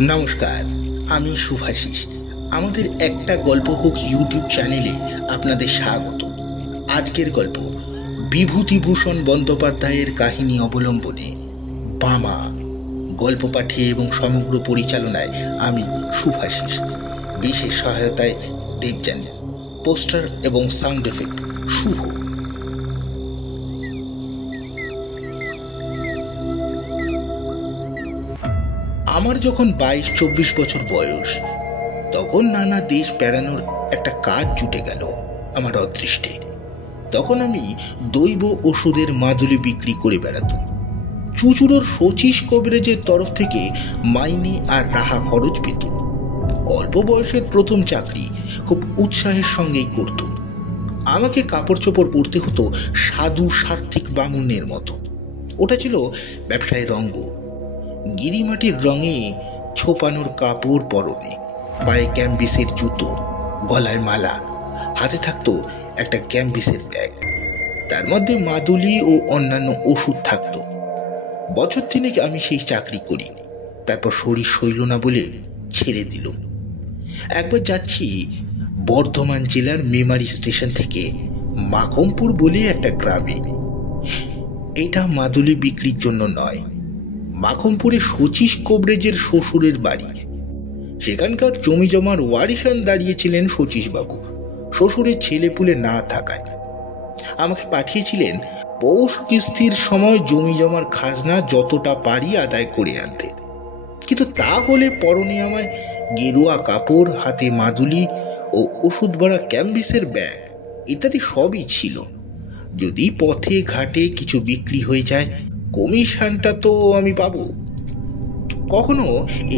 নমস্কার, আমি শুভাশিস। আমাদের একটা গল্প হোক ইউটিউব চ্যানেলে আপনাদের স্বাগত। আজকের গল্প বিভূতিভূষণ বন্দ্যোপাধ্যায়ের কাহিনী অবলম্বনে বামা। গল্প পাঠে এবং সমগ্র পরিচালনায় আমি শুভাশিস। বিশেষ সহায়তায় দেবযানী। পোস্টার এবং সাউন্ড এফেক্ট শুভ। আমার যখন 22-24 বছর বয়স, তখন নানা দেশ বেড়ানোর একটা কাজ জুটে গেল আমার অদৃষ্টে। তখন আমি দৈব ওষুধের মাদুলি বিক্রি করে বেড়াতাম। চুচুড়োর শচীশ কবিরাজের তরফ থেকে মাইনে আর রাহা খরচ পেত। অল্প বয়সের প্রথম চাকরি খুব উৎসাহের সঙ্গেই করতুম। আমাকে কাপড় চোপড় পরতে হতো সাধু সাত্ত্বিক বামুনের মতো। ওটা ছিল ব্যবসায়ের অঙ্গ। গিরিমাটির রঙে ছোপানোর কাপড় পরনে, পায়ে ক্যাম্বিসের জুতো, গলায় মালা, হাতে থাকতো একটা ক্যাম্বিসের ব্যাগ। তার মধ্যে মাদুলি ও অন্যান্য ওষুধ থাকতো। বছর তিনেক আমি সেই চাকরি করি, তারপর শরীর সইল না বলে ছেড়ে দিল। একবার যাচ্ছি বর্ধমান জেলার মেমারি স্টেশন থেকে মাখমপুর বলে একটা গ্রামে। এটা মাদুলি বিক্রির জন্য নয়, মাখমপুরে শচীশ কবিরাজের শ্বশুরের বাড়ি। সেখানকার জমি জমার ওয়ারিশান দাঁড়িয়েছিলেন শচীশবাবু, শ্বশুরের ছেলেপুলে না থাকায়। আমাকে পাঠিয়েছিলেন পৌষ কিস্তির সময় জমি জমার খাজনা যতটা পারি আদায় করে আনতে। কিন্তু তা হলে পরনে আমায় গেরুয়া কাপড়, হাতে মাদুলি ও ওষুধ ভরা ক্যাম্বিসের ব্যাগ ইত্যাদি সবই ছিল। যদি পথে ঘাটে কিছু বিক্রি হয়ে যায়, কমিশনটা তো আমি পাবো। কখনো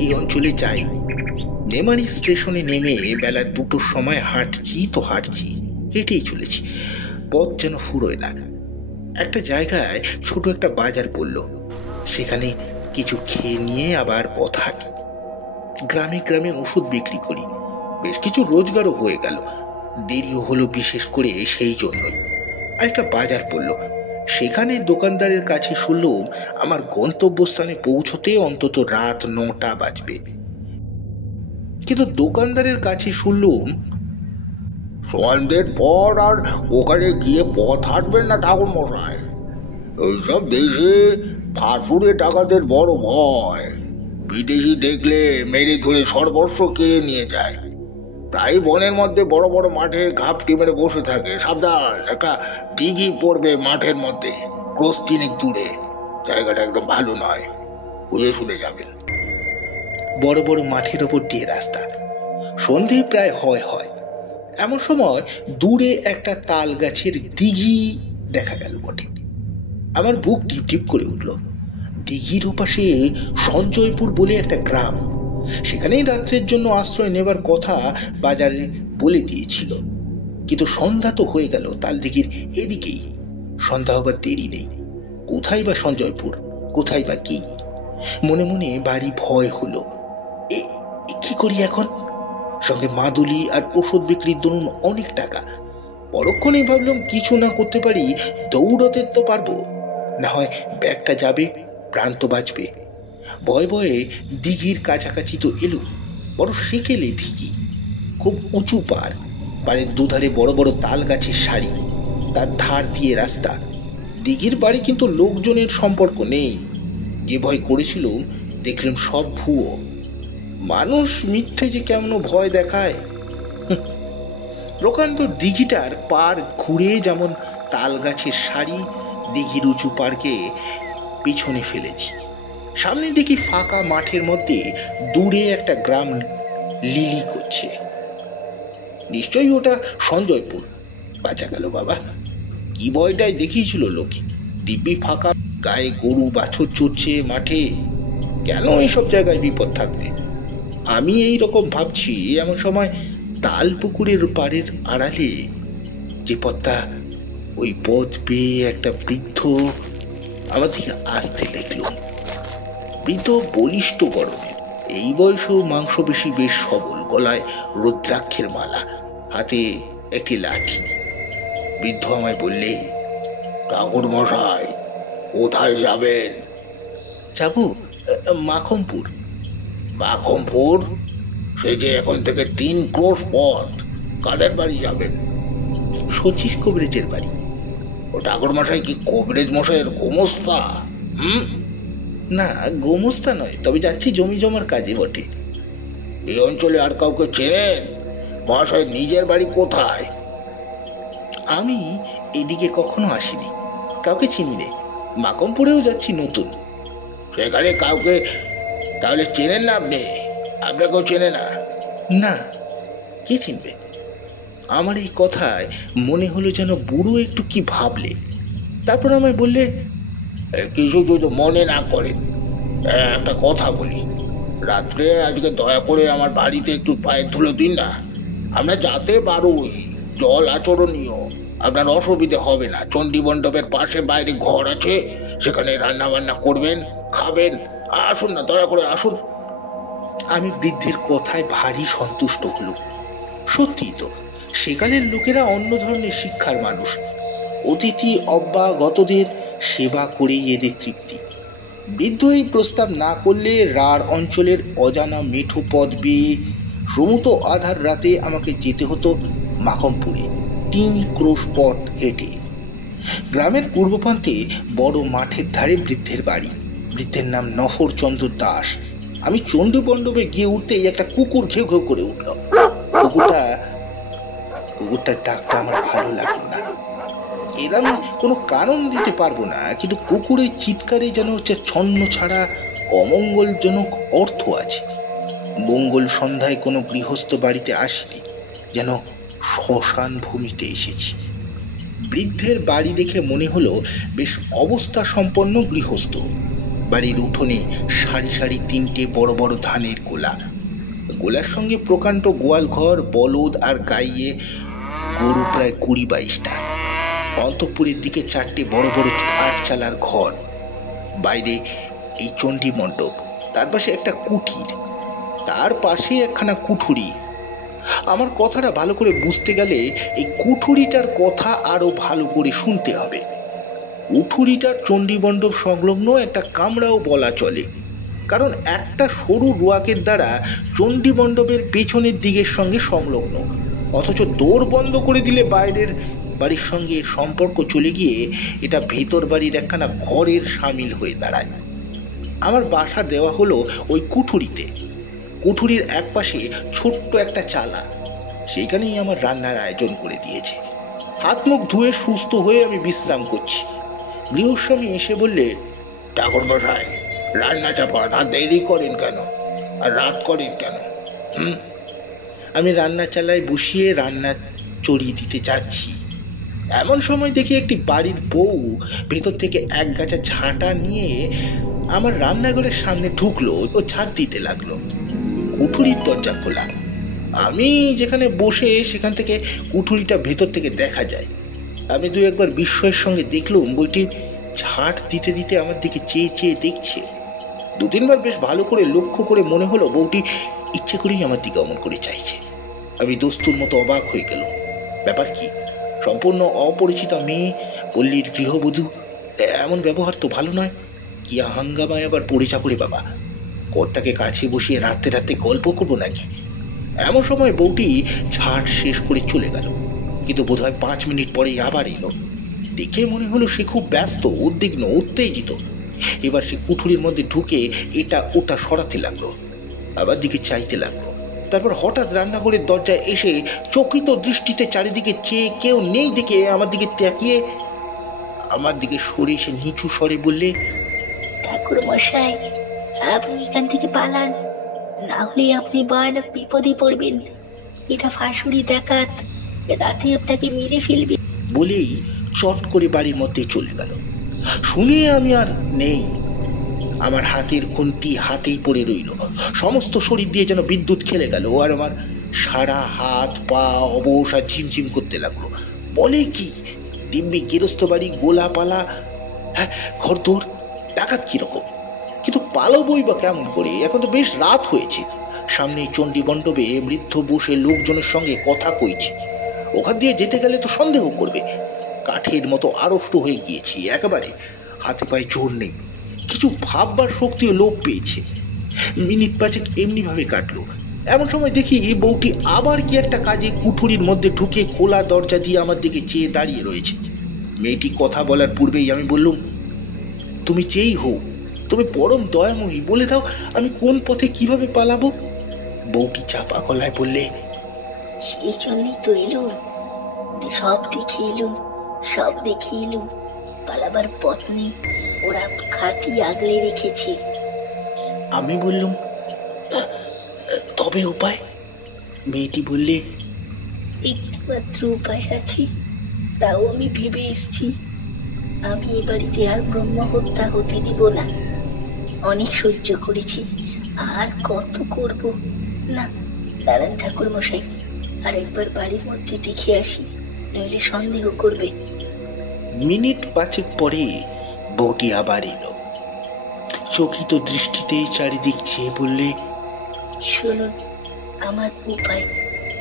এই অঞ্চলে যাইনি। মেমারি স্টেশনে নেমে বেলা 2টোর সময় হাঁটছি, হেঁটেই চলেছি। পথ যেন ফুরোয় না। একটা জায়গায় ছোট একটা বাজার পড়ল, সেখানে কিছু খেয়ে নিয়ে আবার পথ হাঁটি। গ্রামে গ্রামে ওষুধ বিক্রি করি, বেশ কিছু রোজগারও হয়ে গেল। দেরিও হলো বিশেষ করে সেই জন্যই। আর একটা বাজার পড়ল, সেখানে দোকানদারের কাছে শুনলাম আমার গন্তব্যস্থানে পৌঁছতে অন্তত রাত 9টা বাজবে। কিন্তু দোকানদারের কাছে শুনলাম, সন্ধ্যের পর আর ওখানে গিয়ে পথ হাঁটবেন না ঠাকুর মশাই। এইসব দেশে ফাঁসুরে টাকাদের বড় ভয়। বিদেশি দেখলে মেরে ধরে সর্বস্ব কেড়ে নিয়ে যায়। প্রায় বনের মধ্যে বড় বড় মাঠে ঘাপটি মেরে বসে থাকে। সাবধান, একটা দিঘি পড়বে মাঠের মধ্যে, ক্রোশ 3 দূরে। জায়গাটা একদম ভালো নয়, বুঝে শুনে যাবেন। বড় বড় মাঠের ওপর দিয়ে রাস্তা। সন্ধে প্রায় হয়। এমন সময় দূরে একটা তাল গাছের দিঘি দেখা গেল বটে। আমার বুক টিপ টিপ করে উঠল। দিঘির ওপাশে সঞ্জয়পুর বলে একটা গ্রাম। সেখানেই রাত্রের জন্য আশ্রয় নেবার কথা বাজারে বলে দিয়েছিল। কিন্তু সন্ধ্যা তো হয়ে গেল তাল দিঘির এদিকেই। সন্ধ্যা হবার দেরি নেই। কোথায় বা সঞ্জয়পুর, কোথায় বা কি? মনে মনে বাড়ি ভয় হলো। কি করি এখন? সঙ্গে মাদুলি আর ওষুধ বিক্রির দরুন অনেক টাকা। পরক্ষণেই ভাবলাম, কিছু না করতে পারি দৌড়তে তো পারবো, না হয় ব্যাগটা যাবে, প্রাণ তো বাঁচবে। ভয়ে ভয়ে দিঘির কাছাকাছি তো এলো। বড় সেকেলে দিঘি, খুব উঁচু পাড়। পাড়ের দুধারে বড় বড় তাল গাছের সারি, তার ধার দিয়ে রাস্তা। দিঘির বাড়ি কিন্তু লোকজনের সম্পর্ক নেই। যে ভয় করেছিল দেখলাম সব ভুয়ো। মানুষ মিথ্যে যে কেমন ভয় দেখায়। প্রকাণ্ড দিঘিটার পার ঘুরে যেমন তাল গাছের সারি, দিঘির উঁচু পাড়কে পিছনে ফেলেছি। সামনে দেখি ফাঁকা মাঠের মধ্যে দূরে একটা গ্রাম লিলি করছে। নিশ্চয়ই ওটা সঞ্জয়পুর। বাঁচা গেল বাবা। কি ভয়টাই দেখিয়েছিল লোকে। দিব্যি ফাঁকা, গায়ে গরু বাছুর চড়ছে মাঠে। কেন এইসব জায়গায় বিপদ থাকবে? আমি এই রকম ভাবছি, এমন সময় তাল পুকুরের পাড়ের আড়ালে যে পথটা, ওই পথ পেয়ে একটা বৃদ্ধ আমার দিকে আসতে লাগলো। বৃদ্ধ বলিষ্ঠ গরমের, এই বয়সেও মাংসপেশি বেশ সবল, গলায় রুদ্রাক্ষের মালা, হাতে একটি লাঠি। বৃদ্ধ আমায় বললে, ঠাকুর মশাই, কোথায় যাবেন? যাব মাখমপুর। মাখমপুর, সে যে এখন থেকে 3 ক্রোশ পথ। কাদের বাড়ি যাবেন? শচীশ কবিরাজের বাড়ি। ও ঠাকুর মশাই কি কবিরাজ মশাইয়ের গোমস্তা? না, গোমস্তা নয়, তবে যাচ্ছি জমি জমার কাজে বটে। এই অঞ্চলে আর কাউকে চেনেন? মহাশয় নিজের বাড়ি কোথায়? আমি এদিকে কখনো আসিনি, কাউকে চিনি নে। মাকমপুরেও যাচ্ছি নতুন। সেখানে কাউকে তাহলে চেনেন না আপনি? আপনাকেও চেনে না? না, কে চিনবে? আমার এই কথায় মনে হলো যেন বুড়ো একটু কি ভাবলে। তারপর আমায় বললে, কিছু যদি মনে না করেন একটা কথা বলি। রাত্রে আজকে দয়া করে আমার বাড়িতে একটু পায়ের ধুলো দিন না। আমরা যাতে পারোই, জল আচরণীয়, আপনার অসুবিধে হবে না। চণ্ডী মণ্ডপের পাশে বাইরে ঘর আছে, সেখানে রান্না বান্না করবেন, খাবেন। আসুন না, দয়া করে আসুন। আমি বৃদ্ধের কথায় ভারী সন্তুষ্ট হলুম। সত্যি তো, সেকালের লোকেরা অন্য ধরনের শিক্ষার মানুষ। অতিথি অব্যাগতদের সেবা করেই এদের তৃপ্তি। বৃদ্ধ এই প্রস্তাব না করলে রাঢ় অঞ্চলের অজানা মেঠো পথ বেয়ে সমুত আধার রাতে আমাকে যেতে হতো মাখমপুরে 3 ক্রোশ পথ হেঁটে। গ্রামের পূর্ব প্রান্তে বড় মাঠের ধারে বৃদ্ধের বাড়ি। বৃদ্ধের নাম নফরচন্দ্র দাস। আমি চণ্ডী মণ্ডপে গিয়ে উঠতেই একটা কুকুর ঘেউ ঘেউ করে উঠল। কুকুরটার ডাকটা আমার ভালো লাগলো না। এর আমি কোনো কারণ দিতে পারবো না, কিন্তু কুকুরের চিৎকারে যেন হচ্ছে ছন্ন ছাড়া অমঙ্গলজনক অর্থ আছে। মঙ্গল সন্ধ্যায় কোনো গৃহস্থ বাড়িতে আসিনি, যেন শ্মশান ভূমিতে এসেছি। বৃদ্ধের বাড়ি দেখে মনে হলো বেশ অবস্থা সম্পন্ন গৃহস্থ। বাড়ির উঠোনে সারি সারি 3টে বড় বড় ধানের গোলা। গোলার সঙ্গে প্রকাণ্ড গোয়াল ঘর, বলদ আর গাইয়ে গরু প্রায় 20-22টা। অন্তঃপুরের দিকে 4টে বড় বড় 8 চালার ঘর। বাইরে এই চণ্ডী মণ্ডপ, তার পাশে একটা কুঠির, তার পাশে একখানা কুঠুরি। আমার কথাটা ভালো করে বুঝতে গেলে এই কুঠুরিটার কথা আরো ভালো করে শুনতে হবে। কুঠুরিটার চণ্ডী মণ্ডপ সংলগ্ন একটা কামরাও বলা চলে, কারণ একটা সরু রোয়াকের দ্বারা চণ্ডী মণ্ডপের পেছনের দিকের সঙ্গে সংলগ্ন। অথচ দৌড় বন্ধ করে দিলে বাইরের বাড়ির সঙ্গে সম্পর্ক চলে গিয়ে এটা ভেতর বাড়ির একখানা ঘরের সামিল হয়ে দাঁড়ায়। আমার বাসা দেওয়া হলো ওই কুঠুরিতে। কুঠুরির এক পাশে ছোট্ট একটা চালা, সেইখানেই আমার রান্নার আয়োজন করে দিয়েছে। হাত মুখ ধুয়ে সুস্থ হয়ে আমি বিশ্রাম করছি। গৃহস্বামী এসে বললে, ঠাকুর মশাই, রান্না চাপান, আর দেরি করেন কেন? আর রাত করেন কেন? আমি রান্না চালায় বসিয়ে রান্না চড়িয়ে দিতে যাচ্ছি। এমন সময় দেখি একটি বাড়ির বউ ভেতর থেকে এক গাছা ঝাঁটা নিয়ে আমার রান্নাঘরের সামনে ঢুকলো ও ঝাড় দিতে লাগলো। কুঠুরির দরজা খোলা। আমি যেখানে বসে সেখান থেকে কুঠুরিটা ভেতর থেকে দেখা যায়। আমি 2-1বার বিস্ময়ের সঙ্গে দেখলুম বইটি ঝাঁট দিতে দিতে আমার দিকে চেয়ে চেয়ে দেখছে। 2-3বার বেশ ভালো করে লক্ষ্য করে মনে হলো বউটি ইচ্ছে করেই আমার দিকে অমন করে চাইছে। আমি দস্তুর মতো অবাক হয়ে গেল। ব্যাপার কি? সম্পূর্ণ অপরিচিতা মেয়ে, পল্লীর গৃহবধূ, এমন ব্যবহার তো ভালো নয়। কি হাঙ্গামায় আবার পড়ে চাপড়ে বাবা! কর্তাকে কাছে বসিয়ে রাতে রাতে গল্প করবো নাকি? এমন সময় বউটি ঝাড় শেষ করে চলে গেল, কিন্তু বোধহয় 5 মিনিট পরেই আবার এলো। দেখে মনে হলো সে খুব ব্যস্ত, উদ্বিগ্ন, উত্তেজিত। এবার সে কুঠুরির মধ্যে ঢুকে এটা ওটা সরাতে লাগলো, আবার দিকে চাইতে লাগলো। তারপর হঠাৎ রান্নাঘরের দরজায় এসে চকিত দৃষ্টিতে চারিদিকে চেয়ে কেউ নেই দেখে আমার দিকে তাকিয়ে আমার দিকে সরে এসে নিচু স্বরে বললে, ঠাকুর মশাই, আপনি এখান থেকে পালান, না হলে আপনি ভয়ানক বিপদে পড়বেন। এটা ফাঁসুড়ি ডাকাত, রাতে আপনাকে মেরে ফেলবে। বলেই চট করে বাড়ির মধ্যে চলে গেল। শুনে আমি আর নেই। আমার হাতের খুন্তি হাতেই পড়ে রইল। সমস্ত শরীর দিয়ে যেন বিদ্যুৎ খেলে গেল, আর আমার সারা হাত পা অবশ আর ঝিমঝিম করতে লাগলো। বলে কি, দিব্যি গেরস্ত বাড়ি, গোলাপালা, হ্যাঁ ঘরদোর, ডাকাত কিরকম? কিন্তু পালাবই বা কেমন করে? এখন তো বেশ রাত হয়েছে। সামনে চণ্ডী মণ্ডপে বৃদ্ধ বসে লোকজনের সঙ্গে কথা কইছে। ওখান দিয়ে যেতে গেলে তো সন্দেহ করবে। কাঠের মতো আড়ষ্ট হয়ে গিয়েছি একেবারে, হাতে পায়ে জোর নেই, কিছু ভাববার শক্তিও লোপ পেয়েছে। মিনিট পাঁচেক এমনিভাবে কাটলো। এমন সময় দেখি বউটি আবার কি একটা কাজে কুঠুরির মধ্যে ঢুকে খোলা দরজা দিয়ে আমার দিকে চেয়ে দাঁড়িয়ে রয়েছে। মেয়েটি কথা বলার পূর্বেই আমি বললুম, তুমি যেই হও, তুমি পরম দয়াময়ী, বলে দাও আমি কোন পথে কিভাবে পালাবো। বউটি চাপা গলায় বললে, সেই জন্যই তো এলুম, সব দেখে এলুম, সব দেখে এলুম। পালাবার পথ নেই, ওরা খাটি আগলে রেখেছে। আমি বললুম, তবে উপায়? মেয়েটি বললে, একটিমাত্র উপায় আছে, তাও আমি ভেবে এসছি। আমি এ বাড়িতে আর ব্রহ্ম হত্যা হতে দিব না। অনেক সহ্য করেছি, আর কত করব। না, দাঁড়ান ঠাকুর মশাই, আর একবার বাড়ির মধ্যে দেখে আসি, নইলে সন্দেহ করবে। মিনিট পাঁচেক পরে বউটি আবার এলো। চকিত দৃষ্টিতে চারিদিক চেয়ে বললে, শুনুন, আমার উপায়,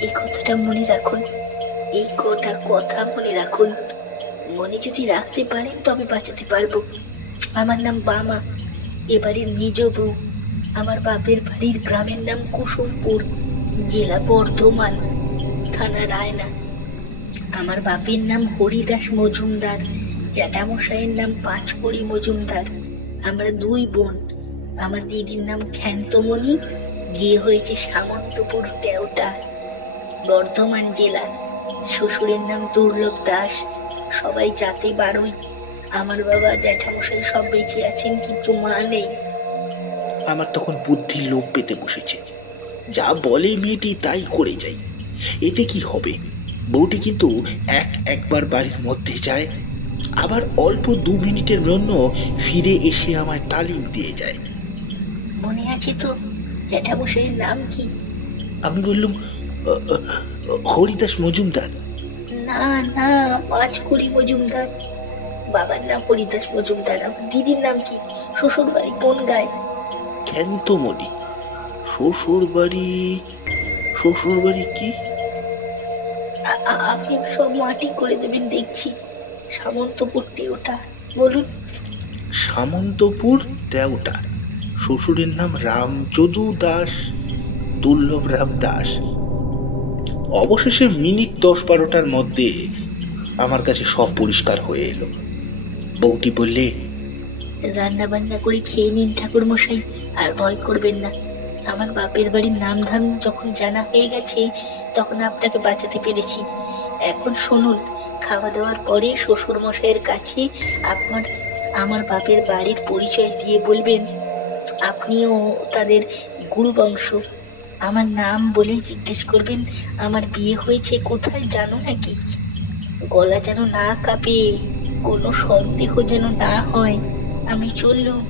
এই কথাটা মনে রাখুন, এই কটা কথা মনে রাখুন। মনে যদি রাখতে পারেন তবে বাঁচাতে পারবো। আমার নাম বামা, এ বাড়ির নিজ বউ। আমার বাপের বাড়ির গ্রামের নাম কুসুমপুর, জেলা বর্ধমান, থানা রায়না। আমার বাপের নাম হরিদাস মজুমদার, জ্যাঠামশাইয়ের নাম পাঁচকড়ি মজুমদার। আমরা দুই বোন। আমার দিদির নাম ক্ষান্তমণি, বিয়ে হয়েছে সামন্তপুর তেওটা, বর্ধমান জেলা। শ্বশুরের নাম দুর্লভ দাস, সবাই জাতে বারণ। আমার বাবা জ্যাঠামশাই সব বেঁচে আছেন, কিন্তু মা নেই। আমার তখন বুদ্ধি লোপ পেতে বসেছে। যা বলে মেয়েটি তাই করে যাই, এতে কি হবে? বউটি কিন্তু একবার বাড়ির মধ্যে যায়, আবার অল্প 2 মিনিটের জন্য ফিরে এসে আমায় তালিম দিয়ে যায়। মনে আছে তো জ্যাঠামশাইয়ের নাম কি? আমি বললুম, হরিদাস মজুমদার। না না, পাঁচকড়ি মজুমদার। বাবার নাম হরিদাস মজুমদার। আমার দিদির নাম কি? শ্বশুর বাড়ি কোন গায়ে? ক্ষান্তমণি। শ্বশুর বাড়ি কি? আপনি সব মাটি করে দেবেন দেখছি। সামন্তপুর ওটা বলুন। সামন্তপুর তেওটা। শ্বশুরের নাম রামযদু দাস, দুর্লভ রাম দাস। অবশেষে মিনিট 10-12টার মধ্যে আমার কাছে সব পরিষ্কার হয়ে এলো। বউটি বললে, রান্না বান্না করে খেয়ে নিন ঠাকুর মশাই, আর ভয় করবেন না। আমার বাপের বাড়ির নাম ধাম যখন জানা হয়ে গেছে, তখন আপনাকে বাঁচাতে পেরেছি। এখন শুনুন, খাওয়া দাওয়ার পরে শ্বশুর মশাইয়ের কাছে আমার বাপের বাড়ির পরিচয় দিয়ে বলবেন আপনিও তাদের গুরু বংশ। আমার নাম বলে জিজ্ঞেস করবেন আমার বিয়ে হয়েছে কোথায় জানো নাকি। গলা যেন না কাঁপে, কোনো সন্দেহ যেন না হয়। আমি চললুম,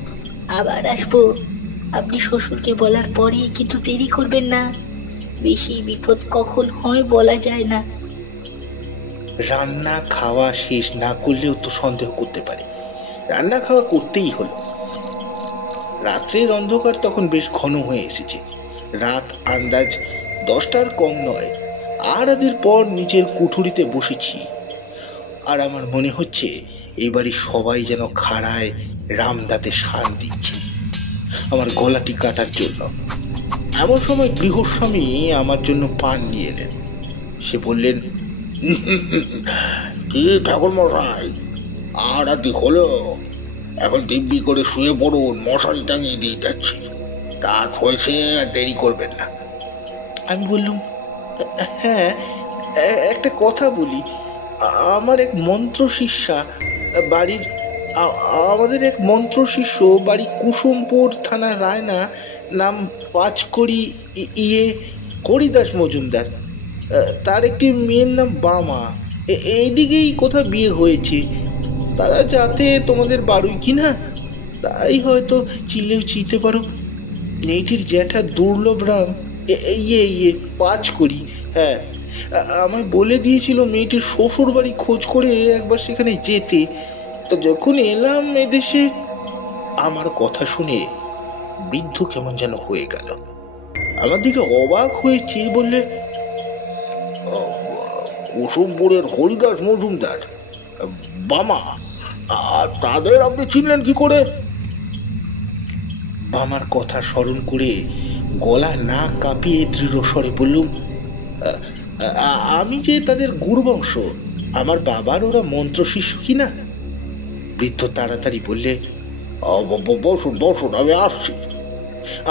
আবার আসবো। আপনি শ্বশুরকে বলার পরে কিন্তু দেরি করবেন না, বেশি বিপদ কখন হয় বলা যায় না। রান্না খাওয়া শেষ না করলেও তো সন্দেহ করতে পারে। রান্না খাওয়া করতেই হলো। রাত্রের অন্ধকার তখন বেশ ঘন হয়ে এসেছে। রাত আন্দাজ 10টার কম নয়। আহারাদির পর নিজের কুঠুরিতে বসেছি, আর আমার মনে হচ্ছে এবারে সবাই যেন খাড়ায় রামদাতে শান দিচ্ছে আমার গলাটি কাটার জন্য। এমন সময় গৃহস্বামী আমার জন্য পান নিয়ে এলেন। সে বললেন, কি ঠাকুর মশাই, আর রাতি হলো? এখন দিব্যি করে শুয়ে পড়ুন, মশারি টাঙিয়ে দিয়ে যাচ্ছি। রাত হয়েছে, আর দেরি করবেন না। আমি বললুম, হ্যাঁ, একটা কথা বলি। আমার এক মন্ত্র শিষ্যা বাড়ির আমাদের এক মন্ত্র শিষ্য বাড়ি কুসুমপুর, থানা রায়না, নাম পাঁচকড়ি হরিদাস মজুমদার। তার একটি মেয়ের নাম বামা। এইদিকেই কোথাও বিয়ে হয়েছে। তারা যাতে তোমাদের বাড়ুই কিনা, তাই হয়তো চিনলেও চিনতে পারো। মেয়েটির জ্যাঠা দুর্লভ রাম পাঁচকড়ি, হ্যাঁ, আমায় বলে দিয়েছিল মেয়েটির শ্বশুর বাড়ি খোঁজ করে একবার সেখানে যেতে। তা যখন এলাম এদেশে। আমার কথা শুনে বৃদ্ধ কেমন যেন হয়ে গেল। আমার দিকে অবাক হয়ে চেয়ে বললে, কুসুমপুরের হরিদাস মজুমদার, বামা, আর তাদের আপনি চিনলেন কি করে? বামার কথা স্মরণ করে গলা না কাঁপিয়ে দৃঢ় স্বরে বললুম, আমি যে তাদের গুরুবংশ, আমার বাবার ওরা মন্ত্র শিষ্য কিনা। বৃদ্ধ তাড়াতাড়ি বললে, বসুন বসুন, আমি আসছি।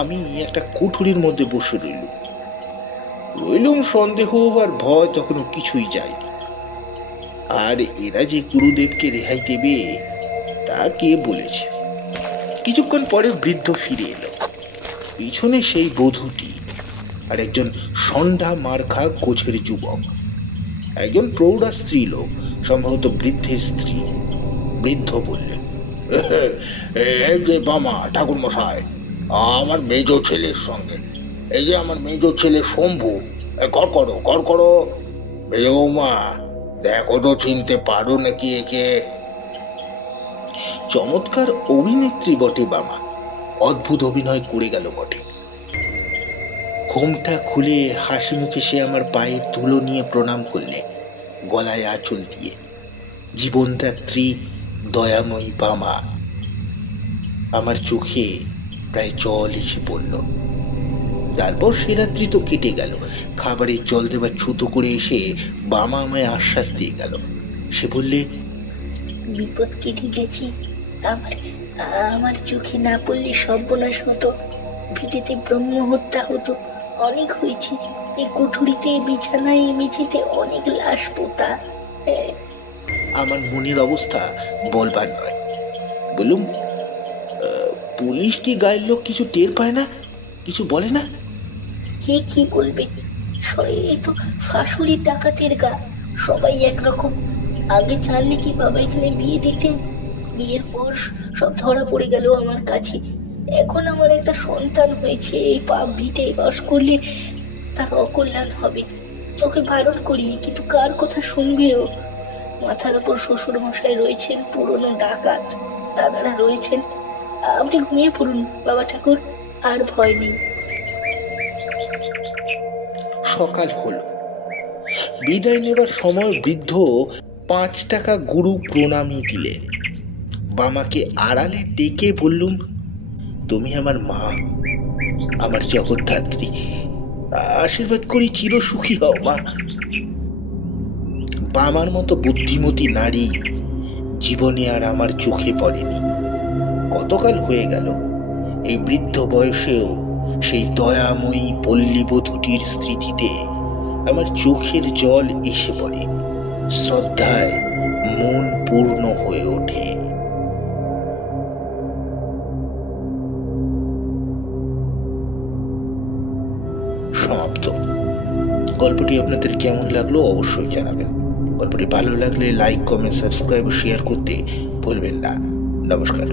আমি একটা কুঠুরির মধ্যে বসে রইলুম। সন্দেহ আর ভয় তখনও কিছুই যায়নি। আর এরা যে গুরুদেবকে রেহাই দেবে তা কে বলেছে। কিছুক্ষণ পরে বৃদ্ধ ফিরে এলো। পিছনে সেই বধূটি আর একজন ষণ্ডা মার্খা গোছের যুবক, একজন প্রৌঢ়া স্ত্রী লোক, সম্ভবত বৃদ্ধের স্ত্রী। বৃদ্ধ বললেন, এই যে বামা ঠাকুর মশাই, আমার মেজ ছেলের সঙ্গে, এই যে আমার মেজ ছেলে শম্ভু। কর করো কর করো, মেজ বৌমা, দেখো তো চিনতে পারো নাকি একে? চমৎকার অভিনেত্রী বটে বামা, অদ্ভুত অভিনয় করে গেল বটে। ঘোমটা খুলে হাসি মুখে সে আমার পায়ের ধুলো নিয়ে প্রণাম করলে, গলায় আঁচল দিয়ে। জীবনদাত্রী দয়াময়ী বামা। আমার চোখে প্রায় জল এসে পড়ল। তারপর সে রাত্রি তো কেটে গেল। খাবারের জল দেবার ছুতো করে এসে বামা আমায় আশ্বাস দিয়ে গেল। সে বললে, বিপদ কেটে গেছি। আমার আমার চোখে না পড়লে সর্বনাশ হতো, ভিটেতে ব্রহ্ম হত্যা হতো। অনেক হয়েছে, এই কুঠুরিতে, বিছানায়, মেঝেতে অনেক লাশ পোতা। আমার মনের অবস্থা বলবার নয়। বললুম, পুলিশ কি গায়ের লোক কিছু টের পায় না, কিছু বলে না? কে কি বলবে? এই তো ফাঁসুরি ডাকাতের গা, সবাই একরকম। আগে জানলে কি বাবা এখানে বিয়ে দিতেন? বিয়ের পর সব ধরা পড়ে গেল আমার কাছে। এখন আমার একটা সন্তান হয়েছে, এই পাপ ভিটে বাস করলে তার অকল্যাণ হবে। তোকে বারণ করি, কিন্তু কার কথা শুনবে ও? মাথার উপর শ্বশুর মশাই রয়েছেন, পুরনো ডাকাত দাদারা রয়েছেন। আপনি ঘুমিয়ে পড়ুন বাবা ঠাকুর, আর ভয় নেই। সকাল হলো। বিদায় নেবার সময় বৃদ্ধ 5 টাকা গুরু প্রণামী দিলেন। বামাকে আড়ালে ডেকে বললুম, তুমি আমার মা, আমার জগদ্ধাত্রী, আশীর্বাদ করি চির সুখী হও মা। বামার মতো বুদ্ধিমতী নারী জীবনে আর আমার চোখে পড়েনি। কতকাল হয়ে গেল, এই বৃদ্ধ বয়সেও সেই দয়াময়ী পল্লীবধূটির স্মৃতিতে আমার চোখের জল এসে পড়ে। শ্রদ্ধায় মন পূর্ণ হয়ে ওঠে। সমাপ্ত। গল্পটি আপনাদের কেমন লাগলো অবশ্যই জানাবেন। গল্পটি ভালো লাগলে লাইক, কমেন্ট, সাবস্ক্রাইব ও শেয়ার করতে ভুলবেন না। নমস্কার।